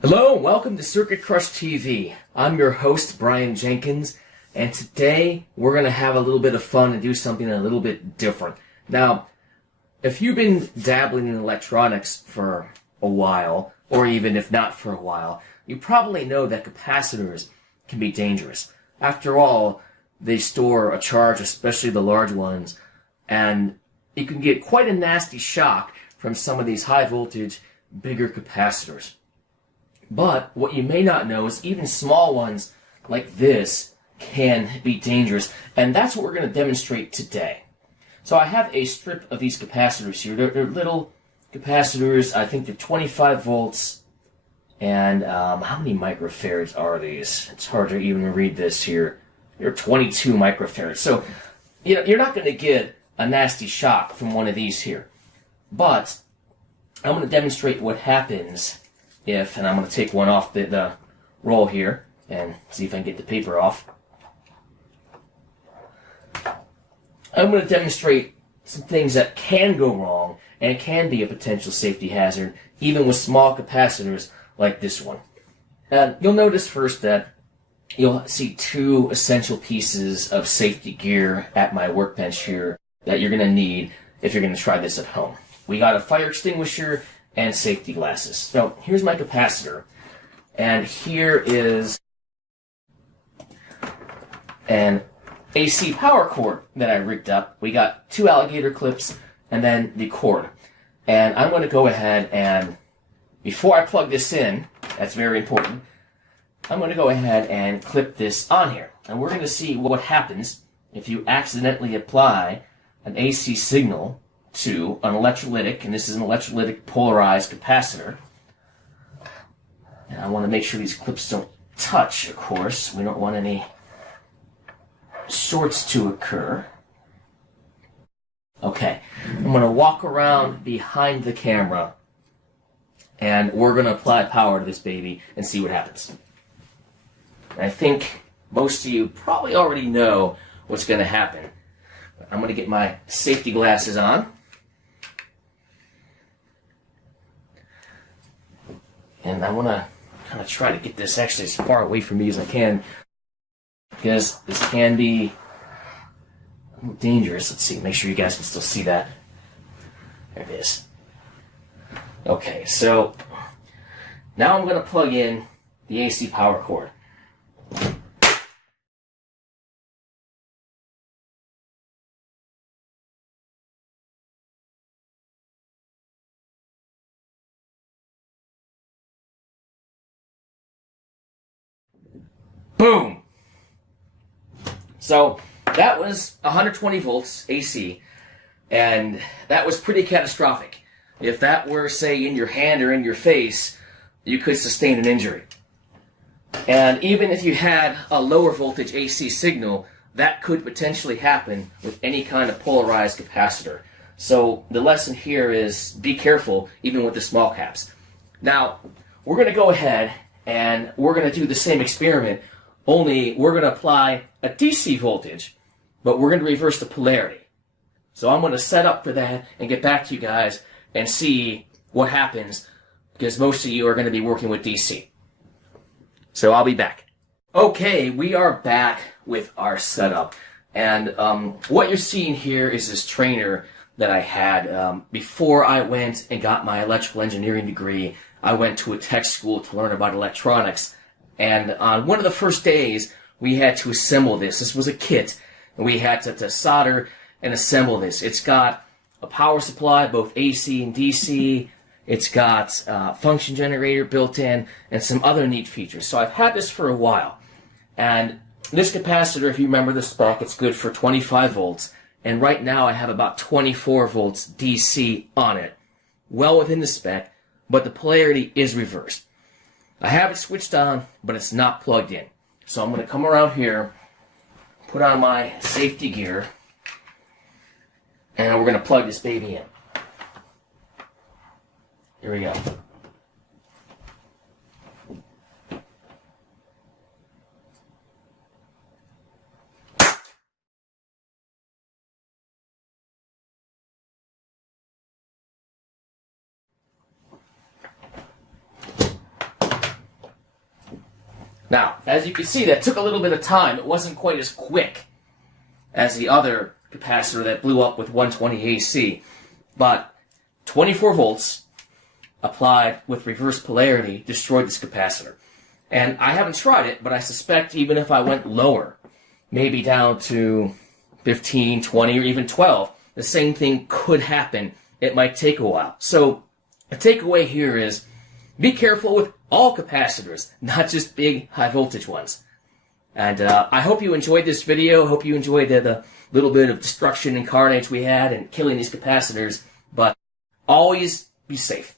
Hello, and welcome to Circuit Crush TV. I'm your host, Brian Jenkins, and today we're going to have a little bit of fun and do something a little bit different. Now, if you've been dabbling in electronics for a while, or even if not for a while, you probably know that capacitors can be dangerous. After all, they store a charge, especially the large ones, and you can get quite a nasty shock from some of these high voltage, bigger capacitors. But what you may not know is even small ones like this can be dangerous, and that's what we're going to demonstrate today. So I have a strip of these capacitors here. They're little capacitors. I think they're 25 volts. And how many microfarads are these? It's hard to even read this here. They're 22 microfarads. So you're not going to get a nasty shock from one of these here. But I'm going to demonstrate what happens and I'm going to take one off the roll here and see if I can get the paper off. I'm going to demonstrate some things that can go wrong and it can be a potential safety hazard, even with small capacitors like this one. And you'll notice first that you'll see two essential pieces of safety gear at my workbench here that you're going to need if you're going to try this at home. We got a fire extinguisher and safety glasses. So here's my capacitor, and here is an AC power cord that I rigged up. We got two alligator clips and then the cord. And I'm going to go ahead and, before I plug this in, that's very important, I'm going to go ahead and clip this on here. And we're going to see what happens if you accidentally apply an AC signal to an electrolytic, and this is an electrolytic polarized capacitor. And I want to make sure these clips don't touch, of course. We don't want any shorts to occur. Okay, I'm going to walk around behind the camera, and we're going to apply power to this baby and see what happens. And I think most of you probably already know what's going to happen. I'm going to get my safety glasses on. And I want to kind of try to get this actually as far away from me as I can, because this can be dangerous. Let's see, make sure you guys can still see that. There it is. Okay, so now I'm going to plug in the AC power cord. Boom! So that was 120 volts AC, and that was pretty catastrophic. If that were, say, in your hand or in your face, you could sustain an injury. And even if you had a lower voltage AC signal, that could potentially happen with any kind of polarized capacitor. So the lesson here is be careful, even with the small caps. Now, we're going to go ahead and we're going to do the same experiment, only we're going to apply a DC voltage, but we're going to reverse the polarity. So I'm going to set up for that and get back to you guys and see what happens, because most of you are going to be working with DC. So I'll be back. Okay, we are back with our setup. And what you're seeing here is this trainer that I had. Before I went and got my electrical engineering degree, I went to a tech school to learn about electronics. And on one of the first days, we had to assemble this. This was a kit, and we had to solder and assemble this. It's got a power supply, both AC and DC. It's got a function generator built in, and some other neat features. So I've had this for a while. And this capacitor, if you remember the spec, it's good for 25 volts. And right now I have about 24 volts DC on it. Well within the spec, but the polarity is reversed. I have it switched on, but it's not plugged in. So I'm going to come around here, put on my safety gear, and we're going to plug this baby in. Here we go. Now, as you can see, that took a little bit of time. It wasn't quite as quick as the other capacitor that blew up with 120 AC. But 24 volts applied with reverse polarity destroyed this capacitor. And I haven't tried it, but I suspect even if I went lower, maybe down to 15, 20, or even 12, the same thing could happen. It might take a while. So the takeaway here is be careful with all capacitors, not just big high voltage ones. And I hope you enjoyed this video. I hope you enjoyed the little bit of destruction and carnage we had and killing these capacitors. But always be safe.